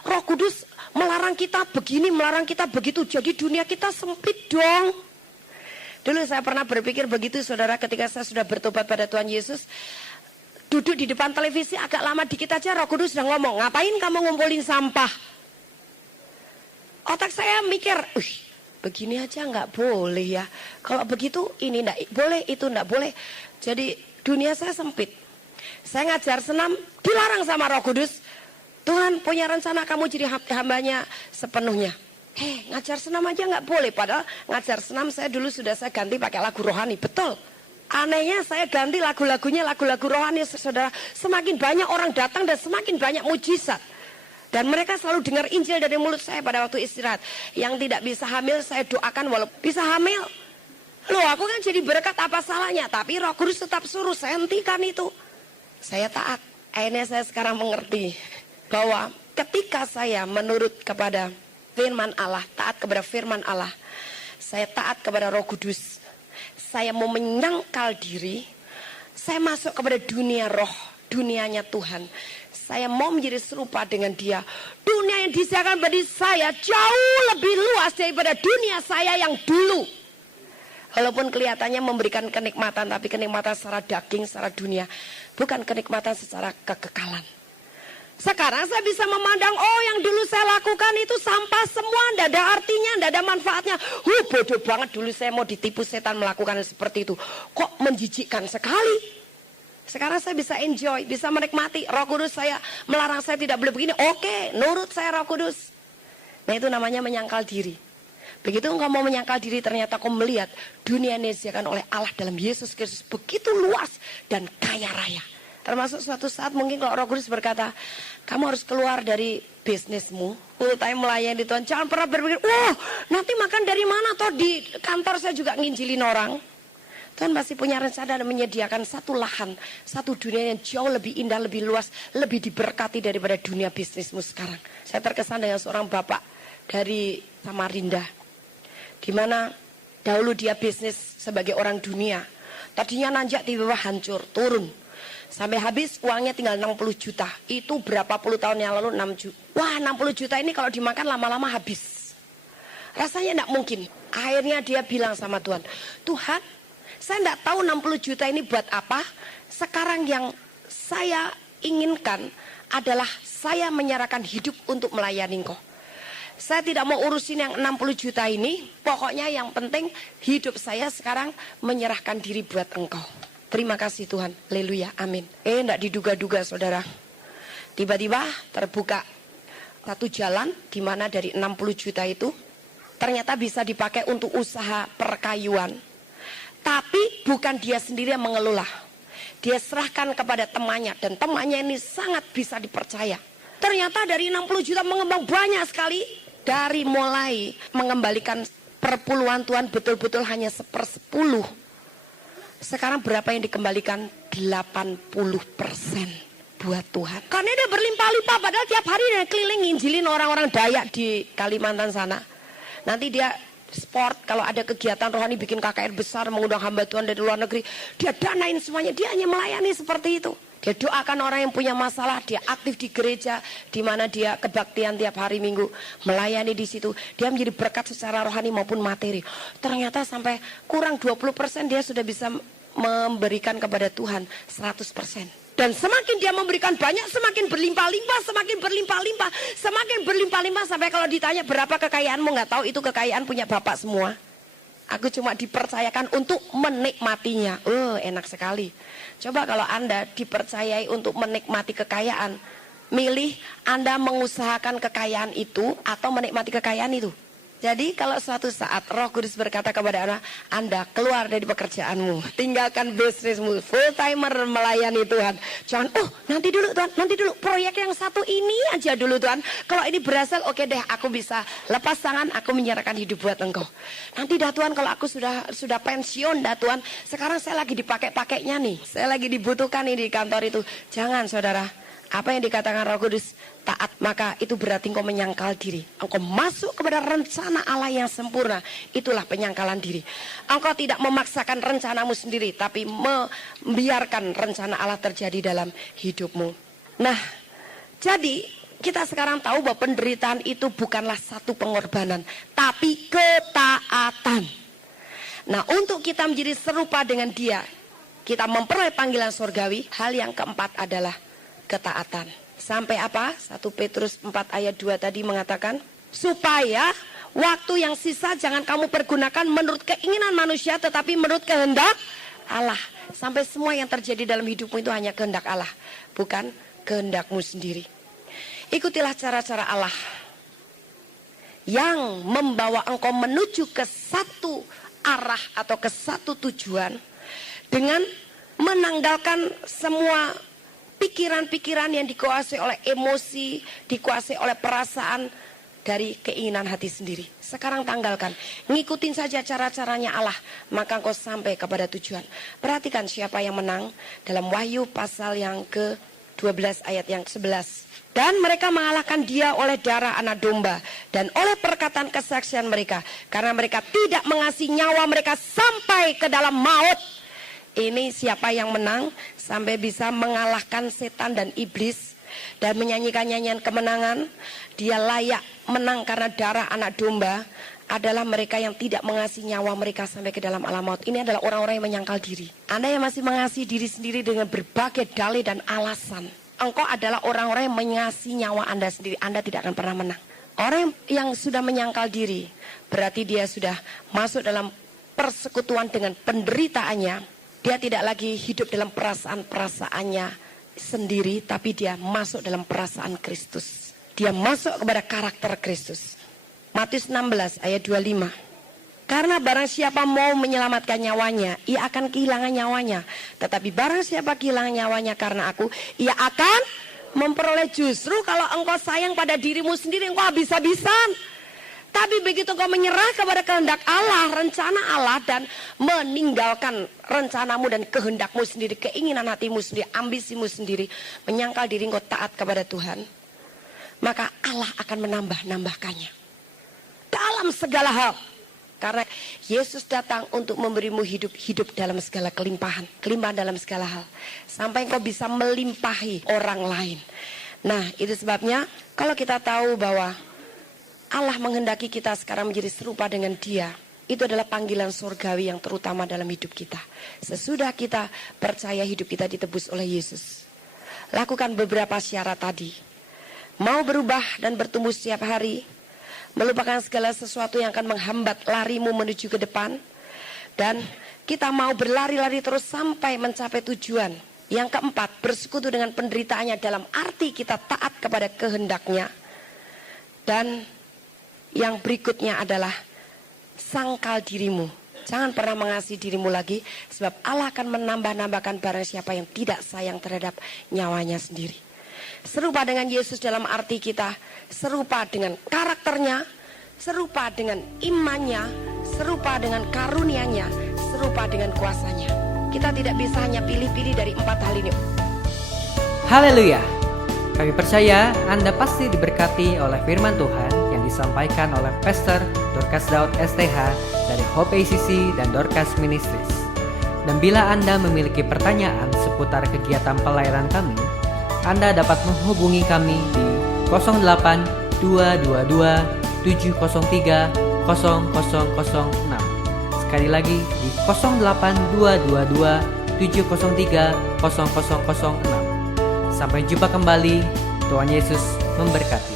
Roh Kudus melarang kita begini, melarang kita begitu. Jadi dunia kita sempit dong. Dulu saya pernah berpikir begitu saudara, ketika saya sudah bertobat pada Tuhan Yesus. Duduk di depan televisi agak lama dikit aja Roh Kudus sudah ngomong, ngapain kamu ngumpulin sampah? Otak saya mikir, begini aja nggak boleh ya. Kalau begitu ini nggak boleh, itu nggak boleh. Jadi dunia saya sempit. Saya ngajar senam dilarang sama Roh Kudus. Tuhan punya rencana kamu jadi hambanya sepenuhnya. Ngajar senam aja nggak boleh. Padahal ngajar senam saya dulu sudah saya ganti pakai lagu rohani. Betul. Anehnya saya ganti lagu-lagunya lagu-lagu rohani saudara. Semakin banyak orang datang dan semakin banyak mujizat. Dan mereka selalu dengar Injil dari mulut saya pada waktu istirahat. Yang tidak bisa hamil saya doakan walaupun bisa hamil. Loh aku kan jadi berkat, apa salahnya? Tapi Roh Kudus tetap suruh saya hentikan itu. Saya taat. Akhirnya saya sekarang mengerti bahwa ketika saya menurut kepada firman Allah, taat kepada firman Allah, saya taat kepada Roh Kudus, saya mau menyangkal diri, saya masuk kepada dunia roh, dunianya Tuhan. Saya mau menjadi serupa dengan Dia. Dunia yang disediakan bagi saya jauh lebih luas daripada dunia saya yang dulu. Walaupun kelihatannya memberikan kenikmatan, tapi kenikmatan secara daging, secara dunia, bukan kenikmatan secara kekekalan. Sekarang saya bisa memandang, yang dulu saya lakukan itu sampah semua, tidak ada artinya, tidak ada manfaatnya. Bodoh banget dulu saya mau ditipu setan melakukan seperti itu. Kok menjijikkan sekali. Sekarang saya bisa enjoy, bisa menikmati. Roh Kudus saya melarang saya tidak boleh begini. Oke, nurut saya Roh Kudus. Nah itu namanya menyangkal diri. Begitu engkau mau menyangkal diri, ternyata kau melihat dunia yang disediakan oleh Allah dalam Yesus Kristus begitu luas dan kaya raya. Termasuk suatu saat mungkin kalau Roh Kudus berkata, kamu harus keluar dari bisnismu, full time melayani Tuhan. Jangan pernah berpikir, nanti makan dari mana? Toh di kantor saya juga nginjilin orang. Tuhan pasti punya rencana dan menyediakan satu lahan, satu dunia yang jauh lebih indah, lebih luas, lebih diberkati daripada dunia bisnismu sekarang. Saya terkesan dengan seorang bapak dari Samarinda, di mana dahulu dia bisnis sebagai orang dunia. Tadinya nanjak tiba-tiba hancur, turun. Sampai habis uangnya tinggal 60 juta. Itu berapa puluh tahun yang lalu 6 juta. Wah 60 juta ini kalau dimakan lama-lama habis. Rasanya tidak mungkin. Akhirnya dia bilang sama Tuhan, Tuhan saya tidak tahu 60 juta ini buat apa. Sekarang yang saya inginkan adalah saya menyerahkan hidup untuk melayani engkau. Saya tidak mau urusin yang 60 juta ini. Pokoknya yang penting hidup saya sekarang menyerahkan diri buat engkau. Terima kasih Tuhan. Haleluya. Amin. Enggak diduga-duga saudara. Tiba-tiba terbuka satu jalan di mana dari 60 juta itu ternyata bisa dipakai untuk usaha perkayuan. Tapi bukan dia sendiri yang mengelola. Dia serahkan kepada temannya dan temannya ini sangat bisa dipercaya. Ternyata dari 60 juta mengembang banyak sekali. Dari mulai mengembalikan perpuluhan Tuhan betul-betul hanya 1/10. Sekarang berapa yang dikembalikan? 80% buat Tuhan. Karena dia berlimpah-limpah, padahal tiap hari dia keliling nginjilin orang-orang Dayak di Kalimantan sana. Nanti dia sport, kalau ada kegiatan rohani bikin KKR besar, mengundang hamba Tuhan dari luar negeri, dia danain semuanya, dia hanya melayani seperti itu. Dia doakan orang yang punya masalah, dia aktif di gereja, di mana dia kebaktian tiap hari Minggu, melayani di situ. Dia menjadi berkat secara rohani maupun materi. Ternyata sampai kurang 20% dia sudah bisa memberikan kepada Tuhan 100%. Dan semakin dia memberikan banyak, semakin berlimpah-limpah, semakin berlimpah-limpah, semakin berlimpah-limpah, sampai kalau ditanya berapa kekayaanmu, nggak tahu itu kekayaan punya Bapak semua. Aku cuma dipercayakan untuk menikmatinya. Enak sekali. Coba kalau Anda dipercayai untuk menikmati kekayaan, milih Anda mengusahakan kekayaan itu atau menikmati kekayaan itu. Jadi kalau suatu saat Roh Kudus berkata kepada Anda keluar dari pekerjaanmu, tinggalkan bisnismu, full timer melayani Tuhan. Jangan, nanti dulu Tuhan, nanti dulu proyek yang satu ini aja dulu Tuhan. Kalau ini berhasil, oke deh, aku bisa lepas tangan, aku menyerahkan hidup buat Engkau. Nanti dah Tuhan, kalau aku sudah pensiun dah Tuhan, sekarang saya lagi dipakai-pakainya nih, saya lagi dibutuhkan nih di kantor itu. Jangan saudara. Apa yang dikatakan Roh Kudus, taat, maka itu berarti engkau menyangkal diri. Engkau masuk kepada rencana Allah yang sempurna. Itulah penyangkalan diri. Engkau tidak memaksakan rencanamu sendiri, tapi membiarkan rencana Allah terjadi dalam hidupmu. Nah, jadi kita sekarang tahu bahwa penderitaan itu bukanlah satu pengorbanan, tapi ketaatan. Nah, untuk kita menjadi serupa dengan Dia, kita memperoleh panggilan surgawi. Hal yang keempat adalah ketaatan. Sampai apa? 1 Petrus 4 ayat 2 tadi mengatakan, supaya waktu yang sisa jangan kamu pergunakan menurut keinginan manusia, tetapi menurut kehendak Allah. Sampai semua yang terjadi dalam hidupmu itu hanya kehendak Allah, bukan kehendakmu sendiri. Ikutilah cara-cara Allah yang membawa engkau menuju ke satu arah atau ke satu tujuan, dengan menanggalkan semua pikiran-pikiran yang dikuasai oleh emosi, dikuasai oleh perasaan dari keinginan hati sendiri. Sekarang tanggalkan, ngikutin saja cara-caranya Allah, maka engkau sampai kepada tujuan. Perhatikan siapa yang menang dalam Wahyu pasal yang ke-12 ayat yang 11. Dan mereka mengalahkan dia oleh darah anak domba dan oleh perkataan kesaksian mereka, karena mereka tidak mengasihi nyawa mereka sampai ke dalam maut. Ini siapa yang menang sampai bisa mengalahkan setan dan iblis dan menyanyikan nyanyian kemenangan. Dia layak menang karena darah anak domba. Adalah mereka yang tidak mengasihi nyawa mereka sampai ke dalam alam maut. Ini adalah orang-orang yang menyangkal diri. Anda yang masih mengasihi diri sendiri dengan berbagai dalih dan alasan, engkau adalah orang-orang yang mengasihi nyawa Anda sendiri. Anda tidak akan pernah menang. Orang yang sudah menyangkal diri, berarti dia sudah masuk dalam persekutuan dengan penderitaannya. Dia tidak lagi hidup dalam perasaan-perasaannya sendiri, tapi dia masuk dalam perasaan Kristus. Dia masuk kepada karakter Kristus. Matius 16 ayat 25. Karena barang siapa mau menyelamatkan nyawanya, ia akan kehilangan nyawanya. Tetapi barang siapa kehilangan nyawanya karena aku, ia akan memperoleh. Justru kalau engkau sayang pada dirimu sendiri, engkau habis-habisan. Tapi begitu kau menyerah kepada kehendak Allah, rencana Allah, dan meninggalkan rencanamu dan kehendakmu sendiri, keinginan hatimu sendiri, ambisimu sendiri, menyangkal diri engkau taat kepada Tuhan, maka Allah akan menambah-nambahkannya dalam segala hal. Karena Yesus datang untuk memberimu hidup dalam segala kelimpahan dalam segala hal, sampai engkau bisa melimpahi orang lain. Nah, itu sebabnya kalau kita tahu bahwa Allah menghendaki kita sekarang menjadi serupa dengan Dia, itu adalah panggilan surgawi yang terutama dalam hidup kita. Sesudah kita percaya hidup kita ditebus oleh Yesus, lakukan beberapa syarat tadi. Mau berubah dan bertumbuh setiap hari, melupakan segala sesuatu yang akan menghambat larimu menuju ke depan, dan kita mau berlari-lari terus sampai mencapai tujuan. Yang keempat, bersekutu dengan penderitaannya dalam arti kita taat kepada kehendaknya. Dan yang berikutnya adalah sangkal dirimu. Jangan pernah mengasihi dirimu lagi, sebab Allah akan menambah-nambahkan barang siapa yang tidak sayang terhadap nyawanya sendiri. Serupa dengan Yesus dalam arti kita serupa dengan karakternya, serupa dengan imannya, serupa dengan karunia-Nya, serupa dengan kuasanya. Kita tidak bisa hanya pilih-pilih dari 4 hal ini. Haleluya. Kami percaya Anda pasti diberkati oleh firman Tuhan yang disampaikan oleh Pastor Dorcas Daud STH dari Hope ACC dan Dorcas Ministries. Dan bila Anda memiliki pertanyaan seputar kegiatan pelayanan kami, Anda dapat menghubungi kami di 08 222 703 0006. Sekali lagi di 08222 703 0006. Sampai jumpa kembali. Tuhan Yesus memberkati.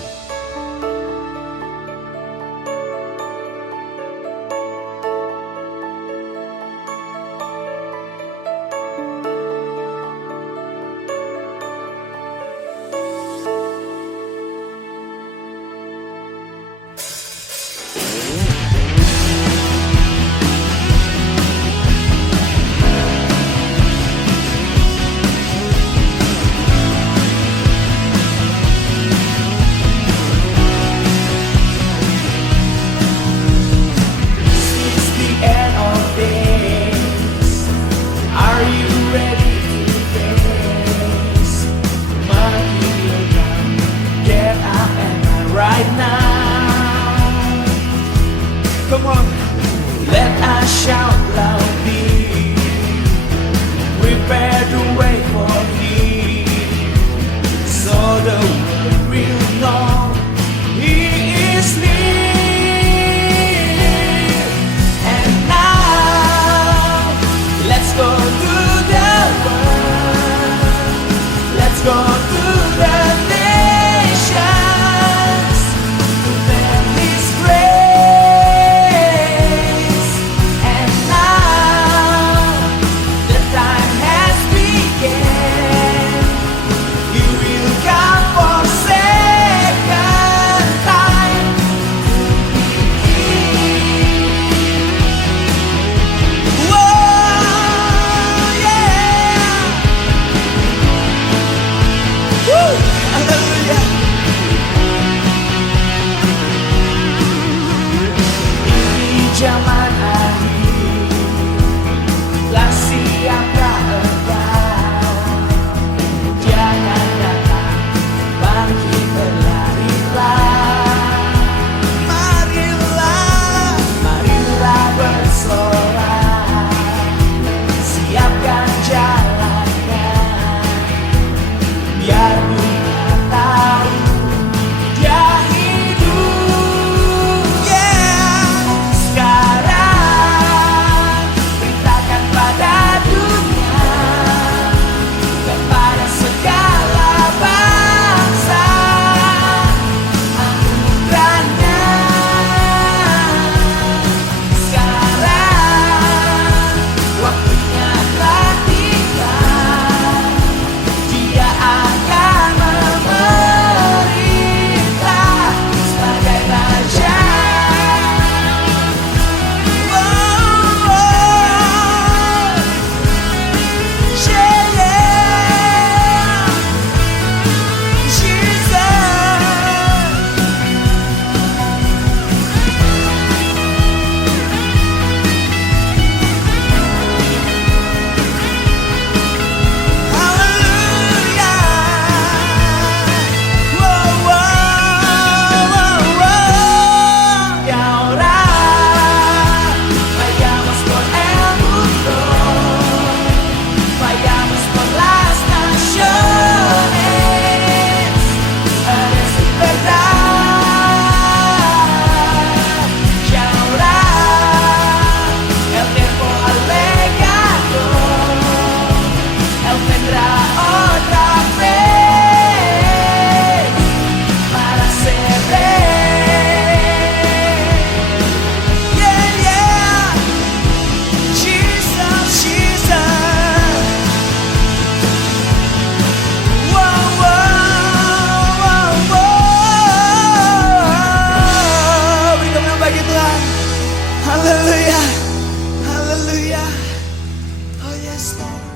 Come on, let us shout loudly. Prepare the way for Him, so the world will know He is near. And now, let's go to the world. Let's go to the nations. To them His grace. And now the time has begun.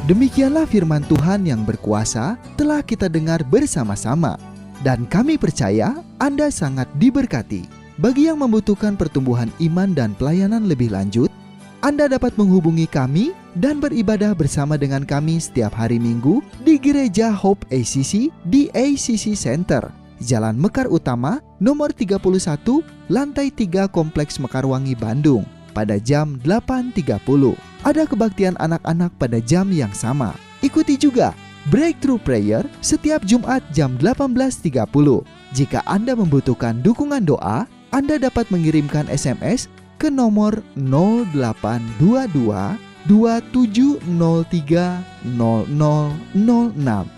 Demikianlah firman Tuhan yang berkuasa telah kita dengar bersama-sama. Dan kami percaya Anda sangat diberkati. Bagi yang membutuhkan pertumbuhan iman dan pelayanan lebih lanjut, Anda dapat menghubungi kami dan beribadah bersama dengan kami setiap hari Minggu di Gereja Hope ACC di ACC Center, Jalan Mekar Utama, nomor 31, lantai 3 Kompleks Mekarwangi, Bandung, pada jam 8.30. Ada kebaktian anak-anak pada jam yang sama. Ikuti juga Breakthrough Prayer setiap Jumat jam 18.30. Jika Anda membutuhkan dukungan doa, Anda dapat mengirimkan SMS ke nomor 0822 2703 0006